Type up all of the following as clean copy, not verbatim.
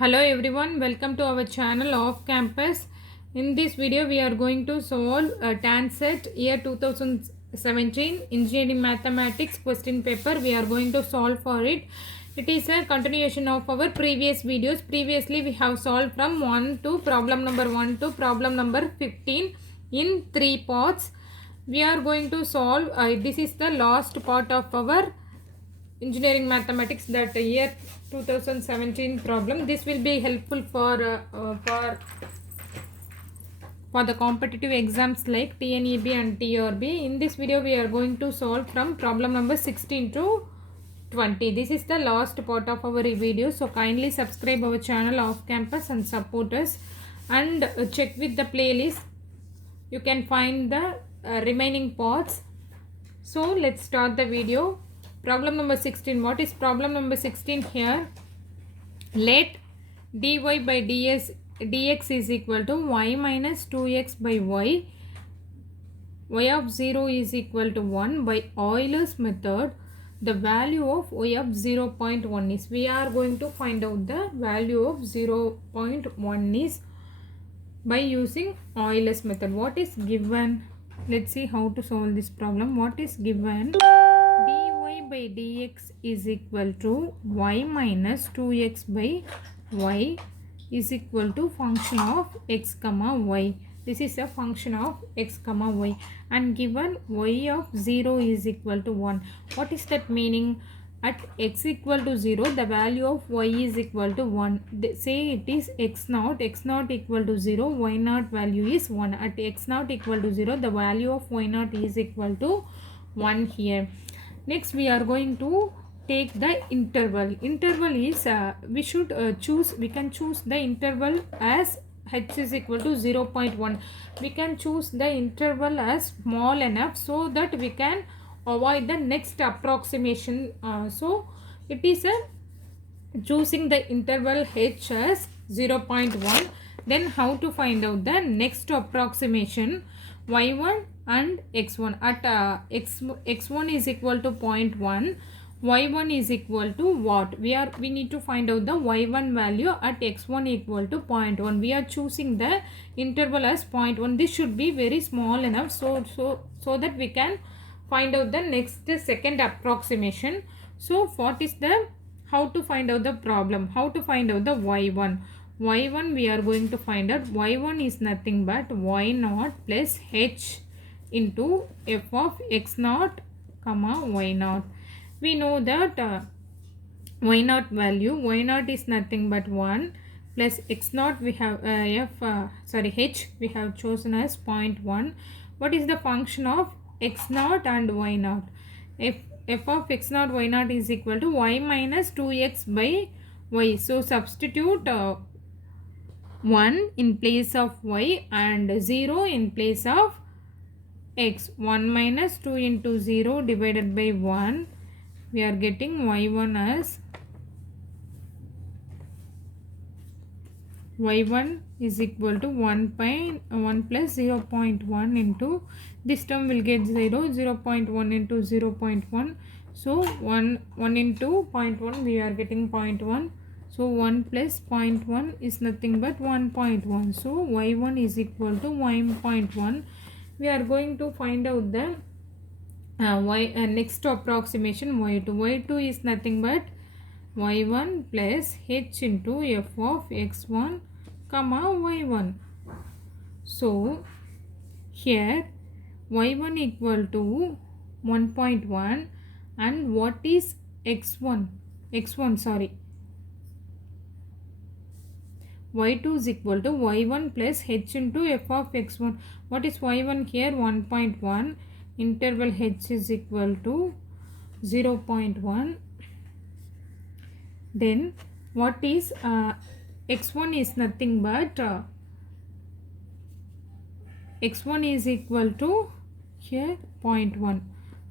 Hello everyone, welcome to our channel Off Campus. In this video we are going to solve a TANSET year 2017 Engineering Mathematics question paper. We are going to solve for it. It is a continuation of our previous videos. Previously we have solved from 1 to problem number 1 to problem number 15 in 3 parts. We are going to solve, this is the last part of our engineering mathematics, that year 2017 problem. This will be helpful for the competitive exams like TNEB and TRB. In this video we are going to solve from problem number 16 to 20. This is the last part of our video, so kindly subscribe our channel Off Campus and support us, and check with the playlist. You can find the remaining parts. So let's start the video. Problem number 16. What is problem number 16 here? Let dy by dx is equal to y minus 2x by y. Y of 0 is equal to 1 by Euler's method. The value of y of 0.1 is. We are going to find out the value of 0.1 is by using Euler's method. What is given? Let's see how to solve this problem. What is given? Dy by dx is equal to y minus 2x by y is equal to function of x comma y. This is a function of x comma y, and given y of 0 is equal to 1. What is that meaning? At x equal to 0, the value of y is equal to 1. Say it is x naught equal to 0, y naught value is 1. At x naught equal to 0, the value of y naught is equal to 1 here. Next we are going to take the interval. Interval is, we can choose the interval as h is equal to 0.1. We can choose the interval as small enough so that we can avoid the next approximation. So it is choosing the interval h as 0.1. Then how to find out the next approximation? Y1 and x1. At x1 is equal to 0.1, y1 is equal to what? We need to find out the y1 value at x1 equal to 0.1. We are choosing the interval as 0.1. This should be very small enough so that we can find out the second approximation. So what is the, how to find out the problem? How to find out the y1? Y1 we are going to find out. Y1 is nothing but y naught plus h into f of x naught comma y naught. We know that y naught value, y naught is nothing but 1 plus x naught we have h we have chosen as 0.1. What is the function of x naught and y naught? F of x naught y naught is equal to y minus 2x by y. So substitute 1 in place of y and 0 in place of x. 1 minus 2 into 0 divided by 1. We are getting y1 as y1 is equal to 1 plus 0.1 into, this term will get 0, 0.1 into 0.1. So 1 into 0.1 we are getting 0.1. So 1 plus 0.1 is nothing but 1.1. So y1 is equal to 1.1. We are going to find out the next approximation y2. y2 is nothing but y1 plus h into f of x1 comma y1. So here y1 equal to 1.1, and what is y2 is equal to y1 plus h into f of x1. What is y1 here? 1.1. Interval h is equal to 0.1. Then what is x1 is nothing but x1 is equal to here 0.1.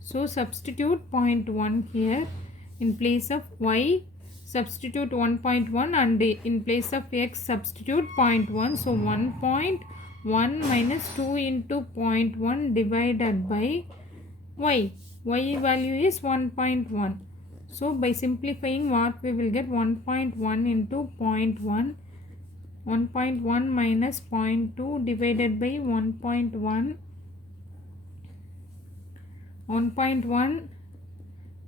So substitute 0.1 here in place of y, substitute 1.1, and in place of x substitute 0.1. So 1.1 minus 2 into 0.1 divided by y. Y value is 1.1. So by simplifying, what we will get, 1.1 into 0.1, 1.1 minus 0.2 divided by 1.1, 1.1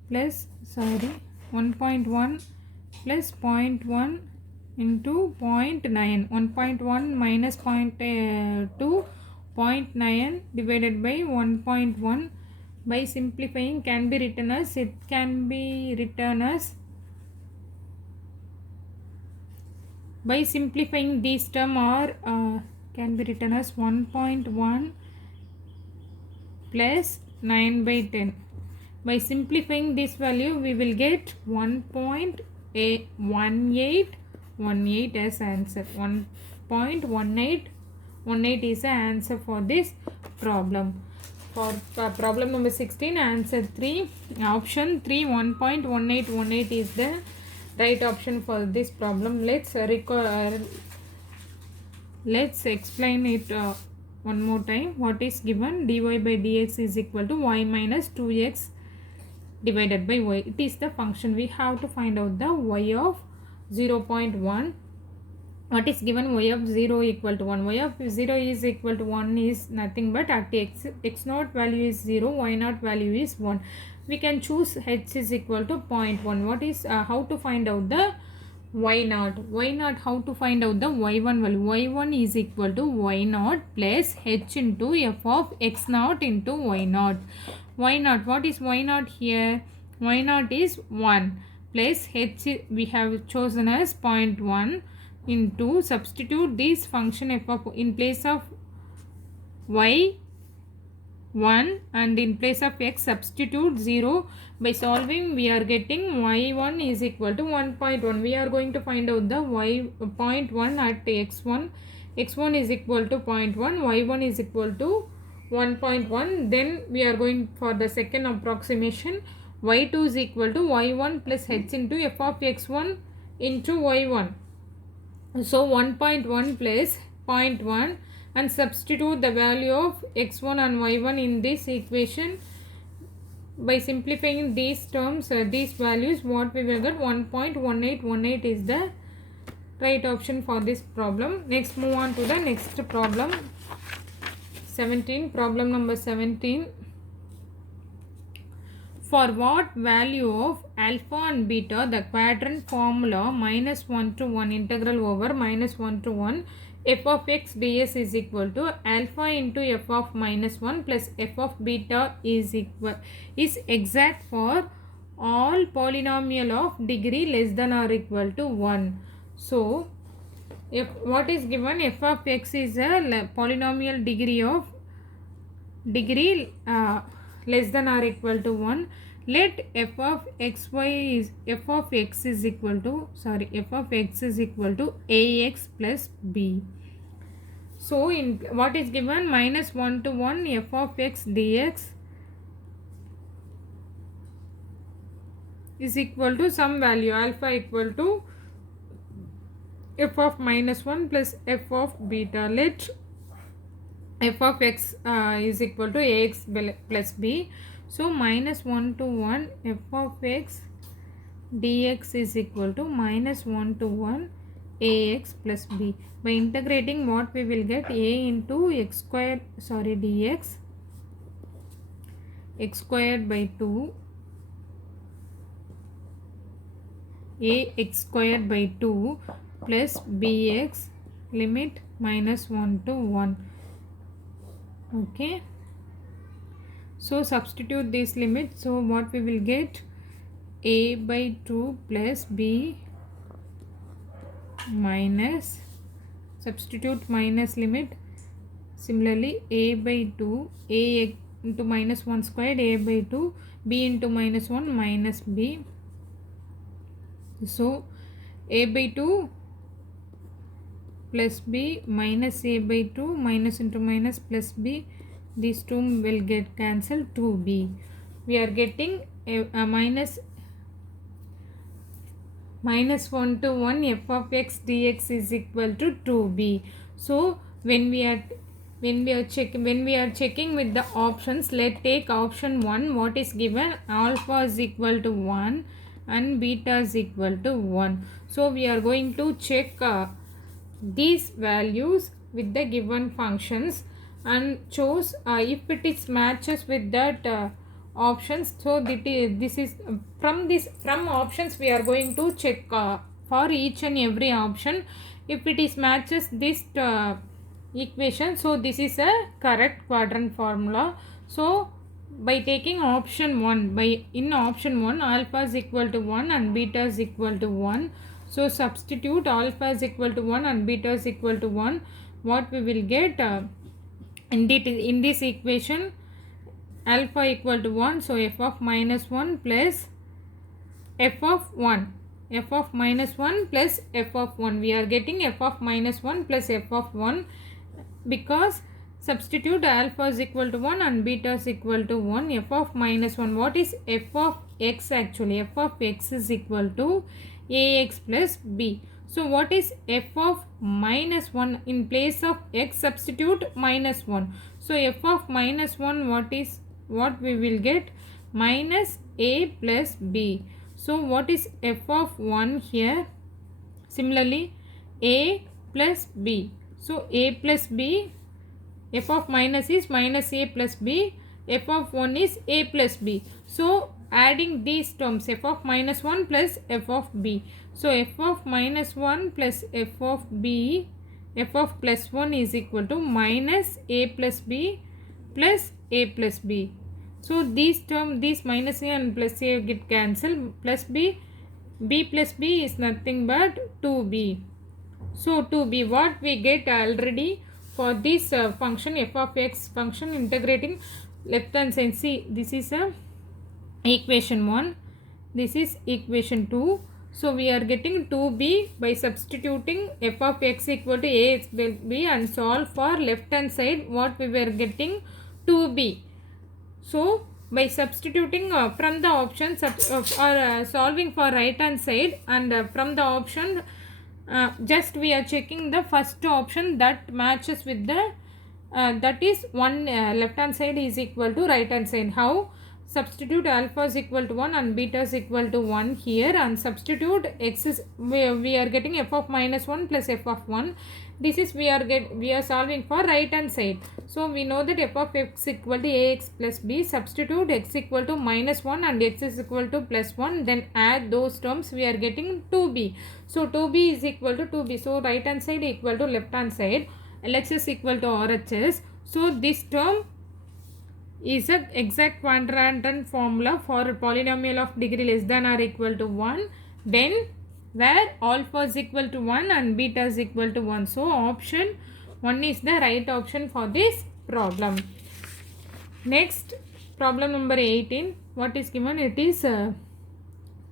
plus 1.1 plus 0.1 into 0.9, 1.1 minus 0.2, 0.9 divided by 1.1. By simplifying, can be written as, it can be written as, by simplifying these term are can be written as 1.1 plus 9 by 10. By simplifying this value, we will get 1.1818 as answer. 1.1818 is the answer for this problem. For problem number 16, answer 3, option 3, 1.1818 is the right option for this problem. Let's explain it one more time. What is given? Dy by dx is equal to y minus 2x divided by y. It is the function. We have to find out the y of 0.1. What is given? Y of 0 equal to 1. Y of 0 is equal to 1 is nothing but at x naught value is 0, y naught value is 1. We can choose h is equal to 0.1. What is how to find out the y naught? Y naught, how to find out the y1 value? Y1 is equal to y naught plus h into f of x naught into y naught. Y naught, what is y naught here? Y naught is 1 plus h we have chosen as 0.1 into, substitute this function f of, in place of y 1 and in place of x substitute 0. By solving, we are getting y1 is equal to 1.1. We are going to find out the y 0.1 at x1. x1 is equal to 0.1, y1 is equal to 1.1. Then we are going for the second approximation. y2 is equal to y1 plus h into f of x1 into y1. So 1.1 plus 0.1 and substitute the value of x1 and y1 in this equation. By simplifying these terms, these values, what we will get, 1.1818 is the right option for this problem. Next, move on to the next problem. 17, problem number 17. For what value of alpha and beta, the quadrant formula minus 1 to 1 integral over minus 1 to 1 f of x ds is equal to alpha into f of minus 1 plus f of beta is exact for all polynomial of degree less than or equal to 1. So, if what is given, f of x is a polynomial degree of less than or equal to 1. Let f of x is equal to ax plus b. So in what is given, minus 1 to 1 f of x dx is equal to some value alpha equal to f of minus 1 plus f of beta. Let f of x is equal to ax plus b. So minus 1 to 1 f of x dx is equal to minus 1 to 1 ax plus b. By integrating, what we will get, a into x squared dx x squared by 2 a x squared by 2 plus bx limit minus 1 to 1. Okay, so substitute this limit. So what we will get, a by 2 plus b minus, substitute minus limit. Similarly, a by 2 a into minus 1 squared, a by 2 b into minus 1 minus b. So a by 2 plus b minus a by 2 minus into minus plus b, these two will get cancelled, 2b. We are getting a minus 1 to 1 f of x dx is equal to 2b. So when we are checking with the options, let's take option 1. What is given, alpha is equal to 1 and beta is equal to 1. So we are going to check these values with the given functions and choose if it is matches with that options. So this is from options we are going to check for each and every option if it is matches this equation. So this is a correct quadrant formula. So by taking option 1, in option 1 alpha is equal to 1 and beta is equal to 1. So substitute alpha is equal to 1 and beta is equal to 1. What we will get in this equation, alpha equal to 1. So f of minus 1 plus f of 1. F of minus 1 plus f of 1. We are getting f of minus 1 plus f of 1 because substitute alpha is equal to 1 and beta is equal to 1. F of minus 1. What is f of x actually? F of x is equal to ax plus b. So what is f of minus 1? In place of x substitute minus 1. So f of minus 1, what we will get? Minus a plus b. So what is f of 1 here? Similarly a plus b. So a plus b, f of minus is minus a plus b, f of 1 is a plus b. So adding these terms, f of minus 1 plus f of b. So f of minus 1 plus f of b, f of plus 1 is equal to minus a plus b plus a plus b. So these minus a and plus a get cancelled, plus b plus b is nothing but 2b. So 2b, what we get already for this function f of x function integrating left hand side. See, this is equation 1, this is equation 2. So we are getting 2b by substituting f of x equal to ax plus b and solve for left hand side. What we were getting? 2b. So by substituting from the option solving for right hand side and from the option just we are checking the first option that matches with the that is one left hand side is equal to right hand side. How? Substitute alpha is equal to 1 and beta is equal to 1 here and substitute x is we are getting f of minus 1 plus f of 1. This is we are solving for right hand side. So we know that f of x equal to ax plus b. Substitute x equal to minus 1 and x is equal to plus 1. Then add those terms, we are getting 2b. So 2b is equal to 2b. So right hand side equal to left hand side. LHS equal to RHS. So this term is an exact quadrant formula for a polynomial of degree less than or equal to 1. Then where alpha is equal to 1 and beta is equal to 1. So option 1 is the right option for this problem. Next, problem number 18. What is given? It is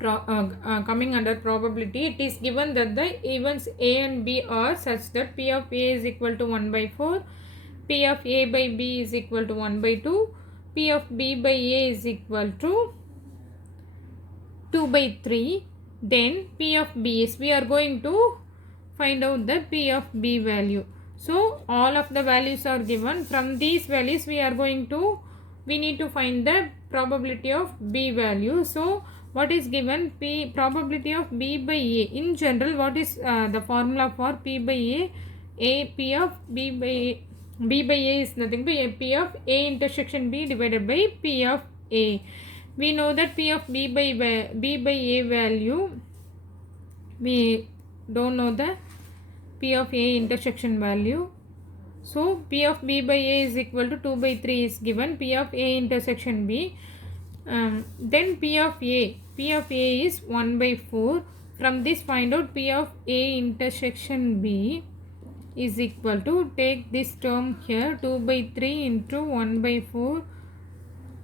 coming under probability. It is given that the events a and b are such that p of a is equal to 1 by 4, p of a by b is equal to 1 by 2, p of b by a is equal to 2 by 3. Then p of b is, we are going to find out the p of b value. So all of the values are given. From these values we need to find the probability of b value. So what is given? P probability of b by a. In general, what is the formula for p by a? P of b by a. B by a is nothing but p of a intersection b divided by p of a. We know that p of b by a value, we don't know the p of a intersection value. So p of b by a is equal to 2 by 3 is given, p of a intersection b. Then p of a is 1 by 4. From this find out p of a intersection b is equal to, take this term here, 2 by 3 into 1 by 4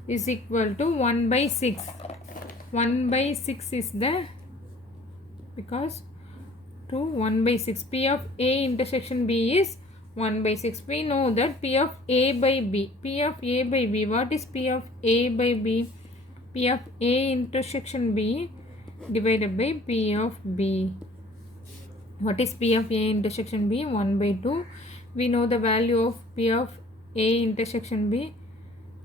is equal to 1 by 6. 1 by 6 is the, because to 1 by 6. P of a intersection b is 1 by 6. We know that p of a by b. P of a by b. What is p of a by b? P of a intersection b divided by p of b. What is p of a intersection b? 1 by 2. We know the value of p of a intersection b,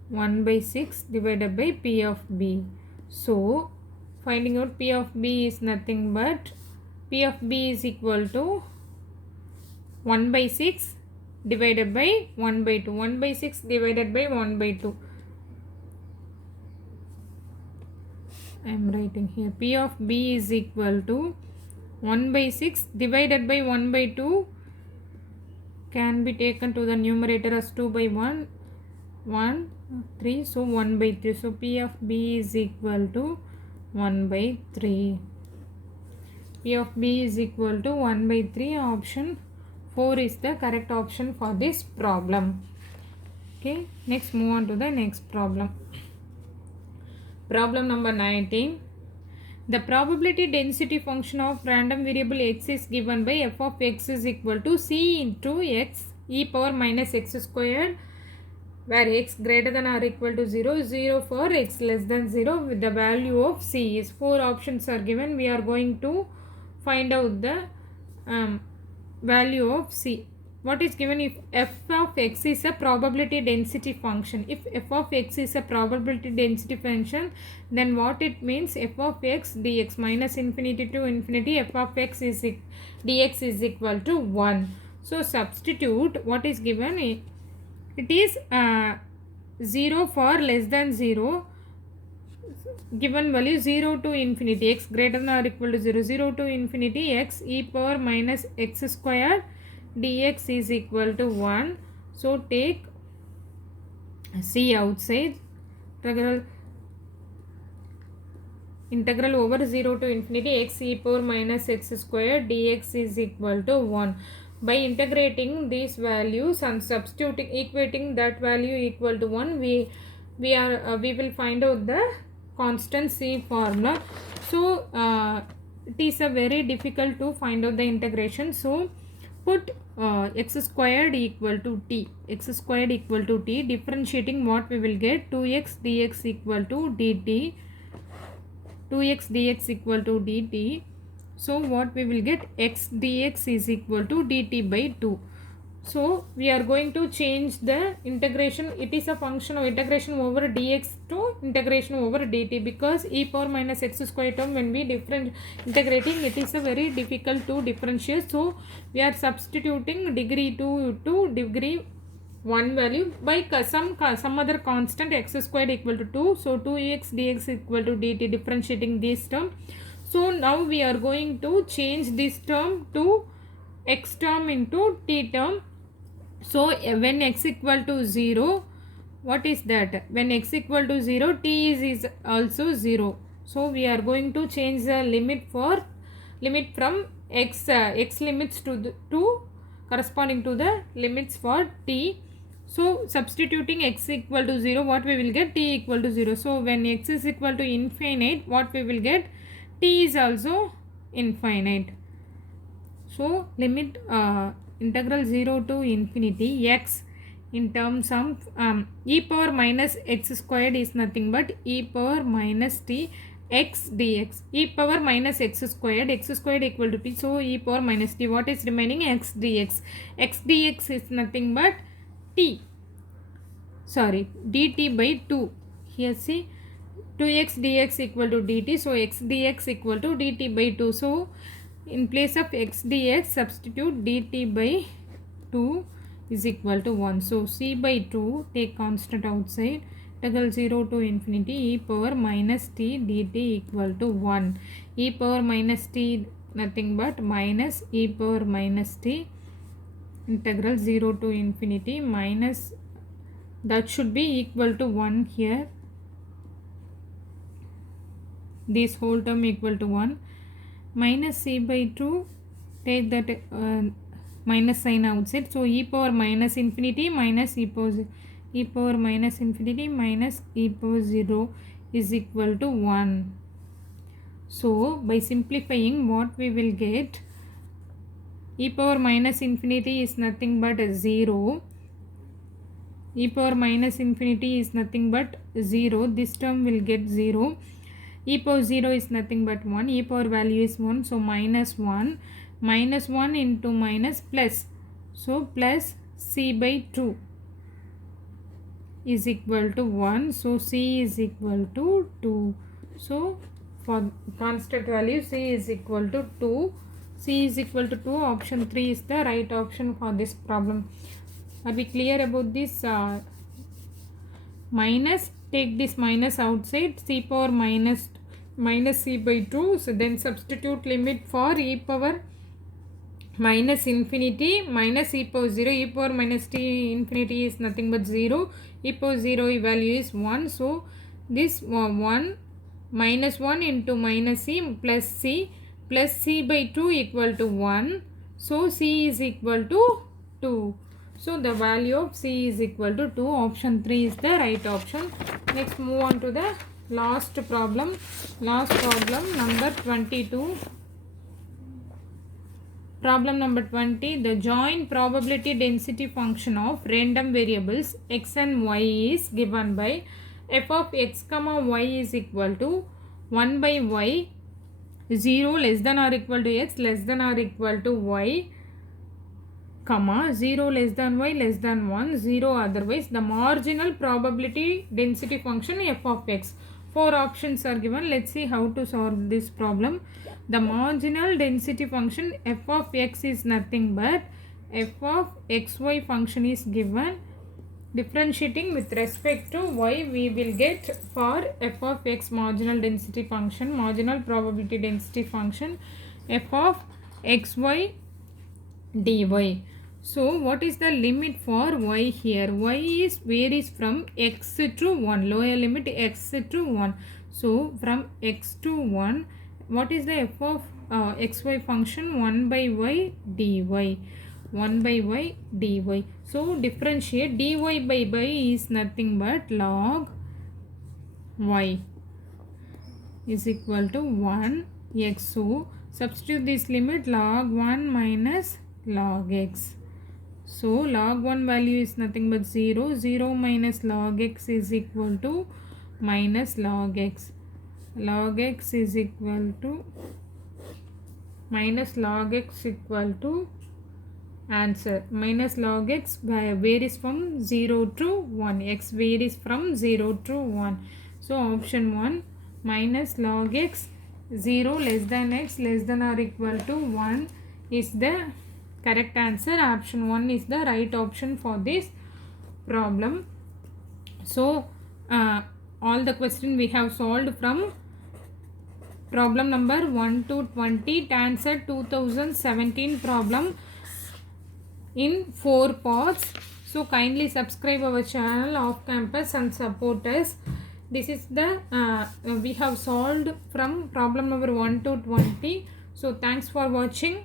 1 by 6 divided by p of b. So finding out P of B is nothing but P of B is equal to 1 by 6 divided by 1 by 2. 1 by 6 divided by 1 by 2. I am writing here. P of B is equal to 1 by 6 divided by 1 by 2 can be taken to the numerator as 2 by 1, 1, 3. So 1 by 3. So P of B is equal to 1 by 3. P of B is equal to 1 by 3. Option 4 is the correct option for this problem. Okay, next move on to the next problem. Problem number 19. The probability density function of random variable x is given by f of x is equal to c into x e power minus x squared, where x greater than or equal to 0, 0 for x less than 0 with the value of c is. 4 options are given. We are going to find out the value of c. What is given? If f of x is a probability density function, if f of x is a probability density function, then what it means? F of x dx minus infinity to infinity, f of x is dx is equal to 1. So substitute what is given. It is 0 for less than 0. Given value 0 to infinity, x greater than or equal to 0, 0 to infinity x e power minus x squared dx is equal to 1. So take c outside. Integral over 0 to infinity x e power minus x squared dx is equal to 1. By integrating these values and substituting, equating that value equal to 1, we will find out the constant c formula. So it is a very difficult to find out the integration. So put x squared equal to t, x squared equal to t, differentiating what we will get, 2x dx equal to dt, 2x dx equal to dt. So what we will get, x dx is equal to dt by 2. So we are going to change the integration. It is a function of integration over dx to integration over dt, because e power minus x square term, when we integrating, it is a very difficult to differentiate. So we are substituting degree 2 to degree 1 value by some other constant x squared equal to 2. So 2x dx equal to dt, differentiating this term. So now we are going to change this term to x term into t term. So when x equal to 0, what is that? When x equal to 0, t is also 0. So we are going to change the limit from x limits to corresponding to the limits for t. So substituting x equal to 0, what we will get? T equal to 0. So when x is equal to infinite, what we will get? T is also infinite. So limit integral 0 to infinity x in terms of e power minus x squared is nothing but e power minus t x dx, e power minus x squared equal to t. So e power minus t, what is remaining? X dx. X dx is nothing but t, sorry, dt by 2. Here see, 2x dx equal to dt. So x dx equal to dt by 2. So in place of x dx, substitute dt by 2 is equal to 1. So c by 2, take constant outside, integral 0 to infinity e power minus t dt equal to 1. E power minus t nothing but minus e power minus t, integral 0 to infinity minus, that should be equal to 1 here. This whole term equal to 1. Minus c by 2, take that minus sign outside. So e power minus infinity minus e power minus infinity minus e power 0 is equal to 1. So by simplifying, what we will get, e power minus infinity is nothing but 0. E power minus infinity is nothing but 0. This term will get 0. E power 0 is nothing but 1. E power value is 1. So minus 1. Minus 1 into minus plus. So plus c by 2 is equal to 1. So c is equal to 2. So for constant value c is equal to 2. C is equal to 2. Option 3 is the right option for this problem. Are we clear about this? Minus, take this minus outside, c power minus c by 2. So then substitute limit for e power minus infinity minus e power 0. E power minus t infinity is nothing but 0. E power 0 value is 1. So this 1 minus 1 into minus c plus c by 2 equal to 1. So c is equal to 2. So the value of c is equal to 2. Option 3 is the right option. Next move on to the last problem. Last problem number 22. Problem number 20. The joint probability density function of random variables x and y is given by f of x comma y is equal to 1 by y, 0 less than or equal to x less than or equal to y, comma 0 less than y less than 1, 0 otherwise. The marginal probability density function f of x. 4 options are given. Let's see how to solve this problem. The marginal density function f of x is nothing but f of xy function is given. Differentiating with respect to y, we will get for f of x marginal density function, marginal probability density function f of xy dy. So what is the limit for y here? Y is varies from x to 1, lower limit x to 1. So from x to 1, what is the f of xy function? 1 by y dy. 1 by y dy. So differentiate dy by y is nothing but log y is equal to 1 x. So substitute this limit log 1 minus log x. So log 1 value is nothing but 0. 0 minus log x is equal to minus log x. Log x is equal to minus log x equal to answer. Minus log x varies from 0 to 1. X varies from 0 to 1. So option 1 minus log x, 0 less than x less than or equal to 1 is the correct answer. Option 1 is the right option for this problem. So all the question we have solved from problem number 1 to 20, answer 2017 problem in 4 parts. So kindly subscribe our channel Off Campus and support us. This is the we have solved from problem number 1 to 20. So thanks for watching.